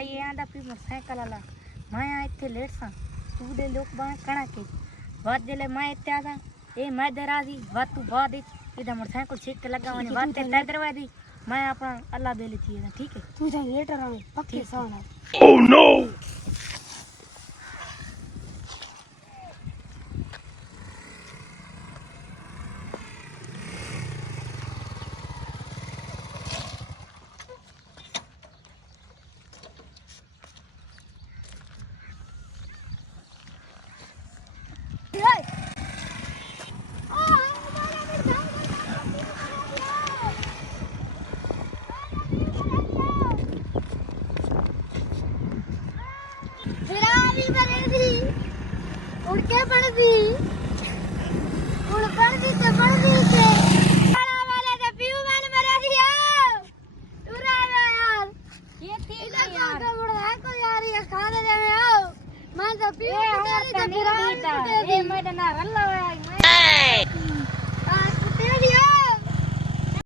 ये आंदा P motorcycle वाला मैं इतने लेट सा तू लोग बाण कणा के वाद जेले मैं इतने आदा ए मैं दराजी वाद तू बाद इधर मोटरसाइकिल छीक के लगावानी वाद ते दरवा दी मैं अपना अल्लाह बेली थी ठीक है तू जा लेटर आवे पक्के सावन ओह नो उड़के पड़दी उड़ पड़दी ते काला वाले ते पीऊ मान मरा दिया उरा यार ये थी यार तो मुड़ है को यार ये खा दे में आओ मैं तो पीऊ तेरी ते फिरा ए मैं ना